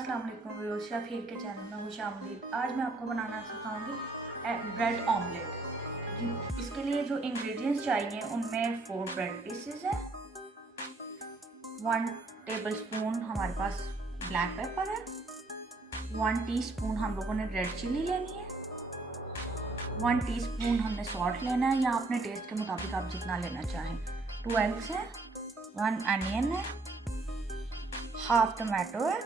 अस्सलाम वालेकुम viewers, chef के चैनल में खुशामदीद। आज मैं आपको बनाना सिखाऊंगी ब्रेड ऑमलेट। जी, इसके लिए जो इंग्रेडिएंट्स चाहिए उनमें 4 ब्रेड पीसेस हैं, 1 टेबलस्पून हमारे पास ब्लैक पेपर है, 1 टीस्पून हम लोगों ने रेड चिली लेनी है, 1 टीस्पून हमने सॉल्ट लेना है या अपने टेस्ट के मुताबिक आप जितना लेना चाहें, 2 एग्स हैं, 1 अनियन है, हाफ टमाटो है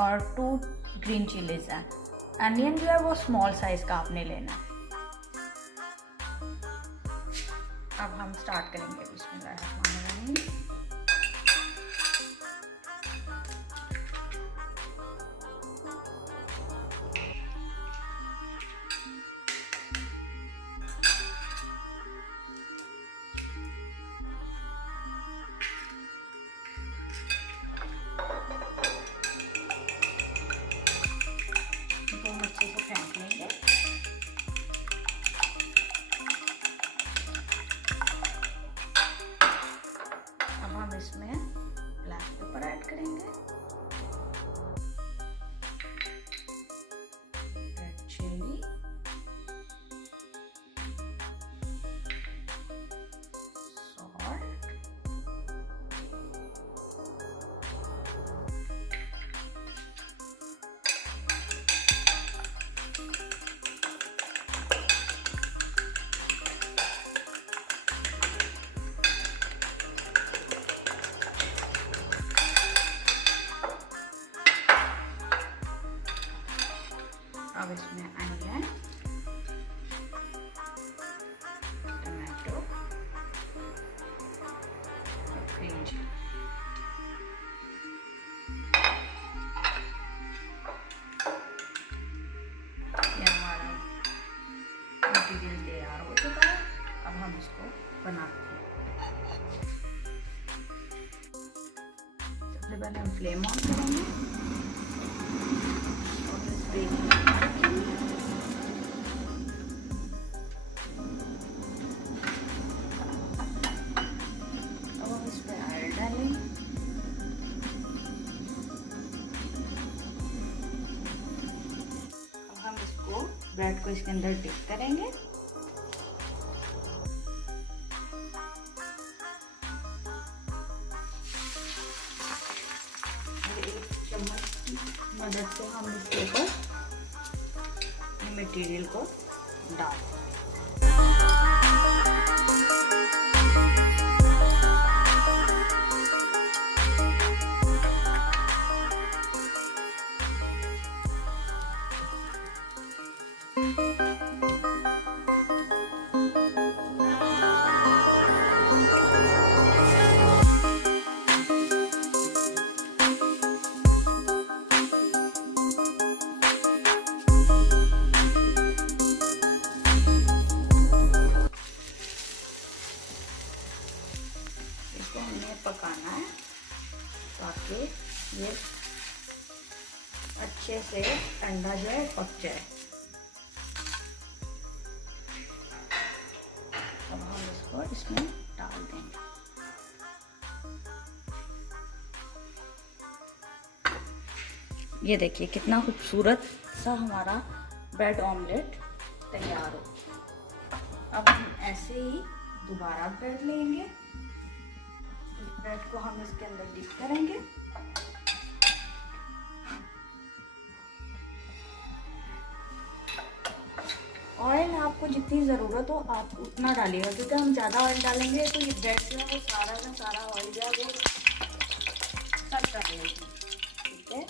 और 2 ग्रीन चिलीज हैं। अनियन जो है वो स्मॉल साइज का आपने लेना है। अब हम स्टार्ट करेंगे। बिस्मिल्लाहिर्रहमानिर्रहीम। अच्छे से फेंट लेंगे। अब हम इसमें ब्लैक पेपर ऐड करेंगे, रेड चिली, सॉल्ट, अब इसमें अनियन, टमाटो और ग्रीन चिली। ये हमारा मटीरियल तैयार हो चुका है। अब हम इसको बनाते हैं। सबसे पहले हम फ्लेम ऑन करेंगे और इस बेकिंग ब्रेड को इसके अंदर डिप करेंगे। एक चम्मच की मदद से हम इसके ऊपर मटेरियल को डाल दें। इसको हमें पकाना है ताकि ये अच्छे से अंडा जो है पक जाए। अब हम इसको इसमें डाल देंगे। ये देखिए कितना खूबसूरत सा हमारा ब्रेड ऑमलेट तैयार हो। अब हम ऐसे ही दोबारा ब्रेड लेंगे, ब्रेड को हम इसके अंदर डिप करेंगे। ऑयल आपको जितनी ज़रूरत हो आप उतना डालिएगा, क्योंकि हम ज़्यादा ऑयल डालेंगे तो ये ब्रेड जो है वो सारा का सारा ऑयल जो है वो सब डालेगी। ठीक है,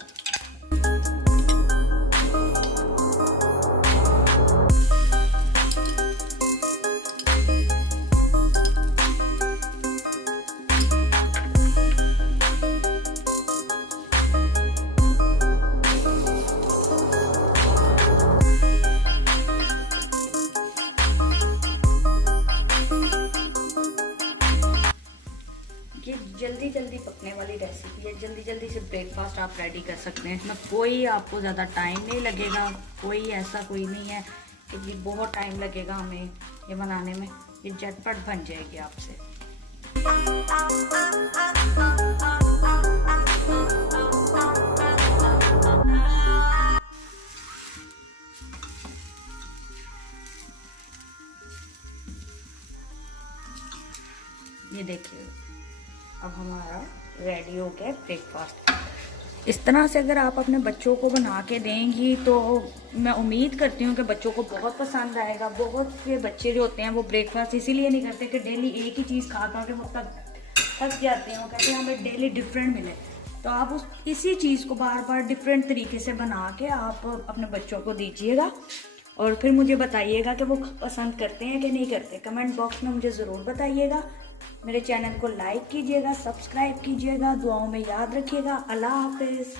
ये जल्दी पकने वाली रेसिपी है। जल्दी से ब्रेकफास्ट आप रेडी कर सकते हैं। इसमें कोई आपको ज़्यादा टाइम नहीं लगेगा, कोई ऐसा कोई नहीं है कि जी बहुत टाइम लगेगा हमें ये बनाने में। ये झटपट बन जाएगी आपसे। देखिए अब हमारा रेडी हो गया ब्रेकफास्ट। इस तरह से अगर आप अपने बच्चों को बना के देंगी तो मैं उम्मीद करती हूँ कि बच्चों को बहुत पसंद आएगा। बहुत से बच्चे जो होते हैं वो ब्रेकफास्ट इसीलिए नहीं करते कि डेली एक ही चीज़ खा खा के वो थक जाते हैं। वो कहते हैं हमें डेली डिफरेंट मिले। तो आप इसी चीज़ को बार बार डिफरेंट तरीके से बना के आप अपने बच्चों को दीजिएगा और फिर मुझे बताइएगा कि वो पसंद करते हैं कि नहीं करते। कमेंट बॉक्स में मुझे ज़रूर बताइएगा। मेरे चैनल को लाइक कीजिएगा, सब्सक्राइब कीजिएगा, दुआओं में याद रखिएगा। अल्लाह हाफिज़।